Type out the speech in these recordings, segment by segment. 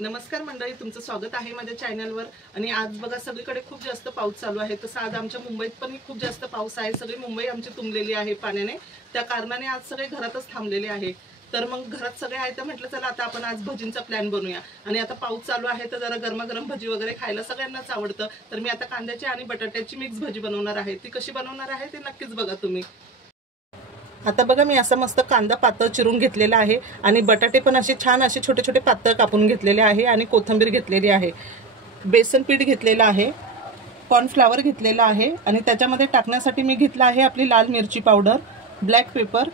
नमस्कार मंडळी, तुमचं स्वागत आहे माझ्या चॅनलवर। आणि आज बघा सगळीकडे खूप जास्त पाऊस चालू आहे। तसं आज आमच्या मुंबईत पण खूप जास्त पाऊस आहे। सगळी मुंबई आमची तुंबलेली आहे पाण्याने। त्या कारणाने आज सगळे घरातच थांबलेले आहे। तर मग घरात सगळे आहे तर म्हटलं चला आता आपण आज भजींचा प्लॅन बनवूया। आणि आता पाऊस चालू आहे तर जरा गरमागरम भजी वगैरे खायला सगळ्यांनाच आवडतं। तर मी आता कांद्याची आणि बटाट्याची मिक्स भजी बनवणार आहे। ती कशी बनवणार आहे ते नक्कीच बघा तुम्ही। आता बघा मी असा मस्त कांदा पातळ चिरून घेतलेला आहे आणि बटाटे पण असे छान असे छोटे छोटे पातळ कापून घेतलेले आहे आणि कोथिंबीर घेतलेली आहे। बेसन पीठ घेतलेलं आहे, कॉर्नफ्लॉवर घेतलेला आहे आणि त्याच्यामध्ये टाकण्यासाठी मी घेतला आहे आपली लाल मिरची पावडर, ब्लॅक पेपर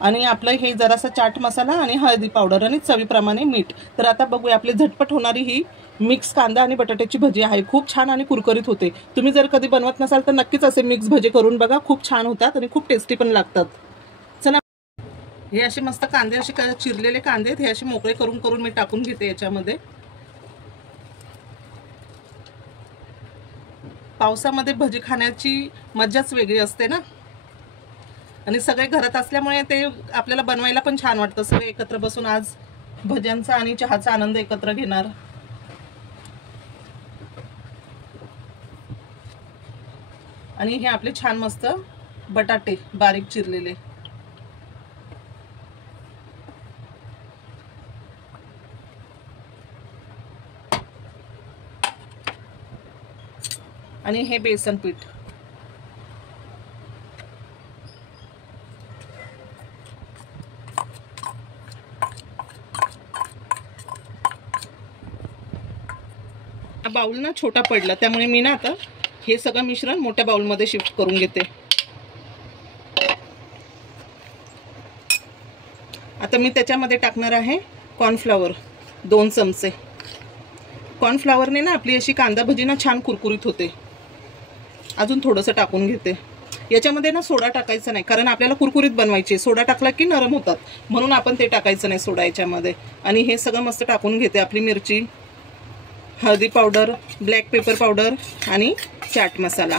आणि आपलं हे जरासा चाट मसाला आणि हळदी पावडर आणि चवीप्रमाणे मीठ। तर आता बघूया आपली झटपट होणारी ही मिक्स कांदा आणि बटाट्याची भजी आहे। खूप छान आणि कुरकुरीत होते। तुम्ही जर कधी बनवत नसाल तर नक्कीच असे मिक्स भजी करून बघा, खूप छान होतात आणि खूप टेस्टी पण लागतात। चला, हे असे मस्त कांदे असे चिरलेले कांदे हे असे मोकळे करून करून मी टाकून घेते याच्यामध्ये। पावसामध्ये भजी खाण्याची मजाच वेगळी असते ना। आणि सगळे घरात असल्यामुळे ते आपल्याला बनवायला पण छान वाटतं। सगळे एकत्र बसून आज भज्यांचा आणि चहाचा आनंद एकत्र घेणार। आणि हे आपले छान मस्त बटाटे बारीक चिरलेले। आणि हे बेसन पीठ। बाउल ना छोटा पडला त्यामुळे मी ना आता हे सगळं मिश्रण मोठ्या बाउल मध्ये शिफ्ट करून घेते। आता मी त्याच्यामध्ये टाकणार आहे कॉर्नफ्लॉवर 2 चमचे। कॉर्नफ्लॉवरने ना आपली अशी कांदा भजी ना छान कुरकुरीत होते। अजून थोडंसं टाकून घेते। याच्यामध्ये ना सोडा टाकायचा नाही कारण आपल्याला कुरकुरीत बनवायचे। सोडा टाकला की नरम होतात म्हणून आपण ते टाकायचं नाही सोडा याच्यामध्ये। आणि हे सगळं मस्त टाकून घेते। आपली मिरची, हळदी पावडर, ब्लॅक पेपर पावडर आणि चाट मसाला।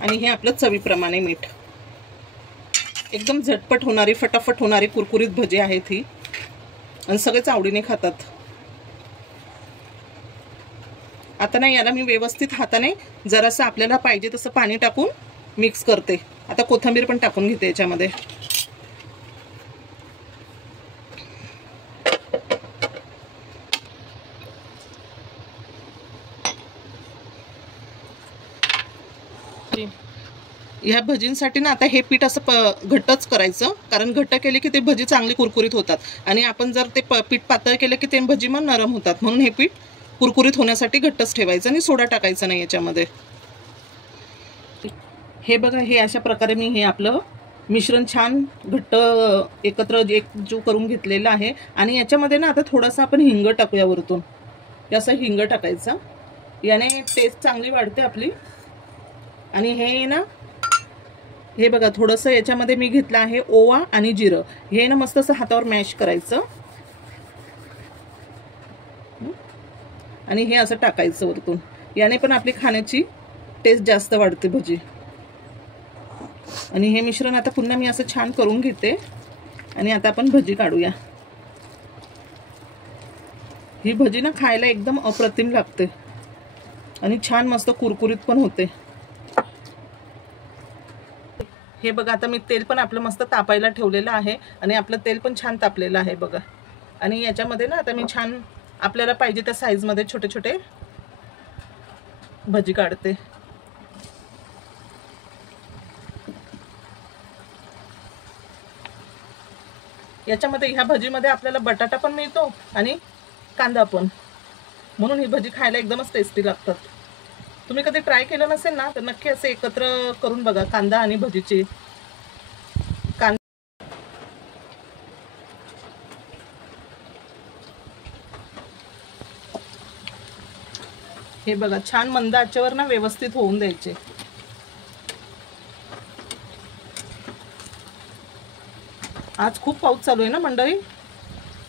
आणि हे आपलं चवीप्रमाणे मीठ। एकदम झटपट होणारी, फटाफट होणारी कुरकुरीत भजी आहेत ही आणि सगळेच आवडीने खातात। आता ना याला मी व्यवस्थित हाताने जरासं आपल्याला पाहिजे तसं पाणी टाकून मिक्स करते। आता कोथिंबीर पण टाकून घेते याच्यामध्ये। ह्या भजींसाठी ना आता हे पीठ असं घट्टच करायचं कारण घट्ट केले की ते भजी चांगली कुरकुरीत होतात। आणि आपण जर ते पीठ पातळ केलं की ते भजी मग नरम होतात। म्हणून हे पीठ कुरकुरीत होण्यासाठी घट्टच ठेवायचं आणि सोडा टाकायचा नाही याच्यामध्ये। हे बघा, हे अशा प्रकारे मी हे आपलं मिश्रण छान घट्ट एकत्र एकजीव करून घेतलेलं आहे। आणि याच्यामध्ये ना आता थोडासा आपण हिंग टाकूया वरतून। याचा हिंग टाकायचा, याने टेस्ट चांगली वाढते आपली। आणि हे ना हे बघा थोडंसं याच्यामध्ये मी घेतलं आहे ओवा आणि जिरं। हे ना मस्त असं हातावर मॅश करायचं आणि हे असं टाकायचं वरतून। याने पण आपली खाण्याची टेस्ट जास्त वाढते भजी। आणि हे मिश्रण आता पुन्हा मी असं छान करून घेते आणि आता आपण भजी काढूया। ही भजी ना खायला एकदम अप्रतिम लागते आणि छान मस्त कुरकुरीत पण होते। हे बघा आता मी तेल पण आपलं मस्त तापायला ठेवलेलं आहे आणि आपलं तेल पण छान तापलेलं आहे बघा। आणि याच्यामध्ये ना आता मी छान आपल्याला पाहिजे त्या साईज मध्ये छोटे छोटे भजी काढते। याच्यामध्ये ह्या भजीमध्ये आपल्याला बटाटा पण मिळतो आणि कांदा पण, म्हणून ही भजी खायला एकदमच टेस्टी लागतात। तुम्ही कधी ट्राय केलं नसेल ना तर नक्की असे एकत्र करून बघा कांदा आणि भजीची। हे बघा छान मंद आचेवर ना व्यवस्थित होऊन द्यायचे। आज खूप पाऊस चालू आहे ना मंडळी,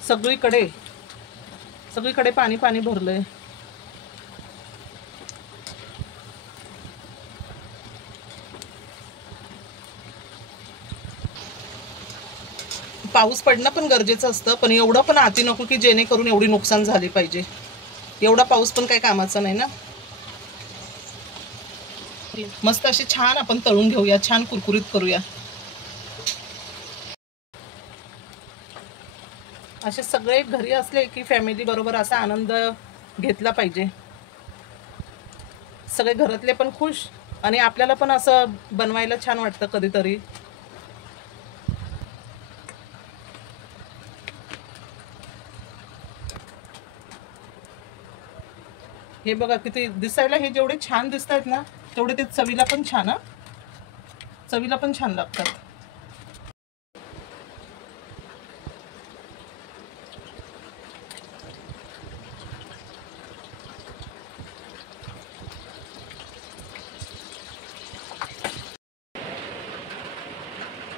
सगळीकडे सगळीकडे पाणी पाणी भरलंय। पाऊस पडणं पण गरजेचं असतं, पण एवढं पण अति नको की जेणेकरून एवढी नुकसान झाली पाहिजे. एवढा पाऊस पण काही कामाचा नाही ना. मस्त असे छान आपण तळून घेऊया, छान कुरकुरीत करूया. असे सगळे घरी असले की फॅमिली बरोबर असा आनंद घेतला पाहिजे. सगळे घरातले पण खुश आणि आपल्याला पण असं बनवायला छान वाटतं कधीतरी. हे बघा किती दिसायला हे जेवढे छान दिसत आहेत ना तेवढे ते चवीला पण छान, चवीला पण छान लागतात.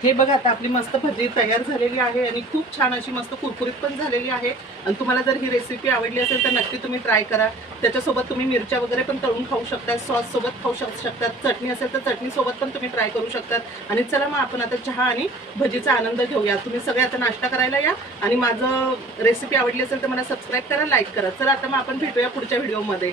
हे बघा आता आपली मस्त भजी तयार झालेली आहे आणि खूप छान अशी मस्त कुरकुरीत पण झालेली आहे. आणि तुम्हाला जर ही रेसिपी आवडली असेल तर नक्की तुम्ही ट्राय करा. त्याच्यासोबत तुम्ही मिरच्या वगैरे पण तळून खाऊ शकता, सॉस सोबत खाऊ शकतात, चटणी असेल तर चटणी सोबत पण तुम्ही ट्राय करू शकतात. आणि चला मग आपण आता चहा आणि भजीचा आनंद घेऊया. तुम्ही सगळे आता नाश्ता करायला या आणि माझं रेसिपी आवडली असेल तर मला सबस्क्राईब करा, लाईक करा. चला आता मग आपण भेटूया पुढच्या व्हिडिओमध्ये.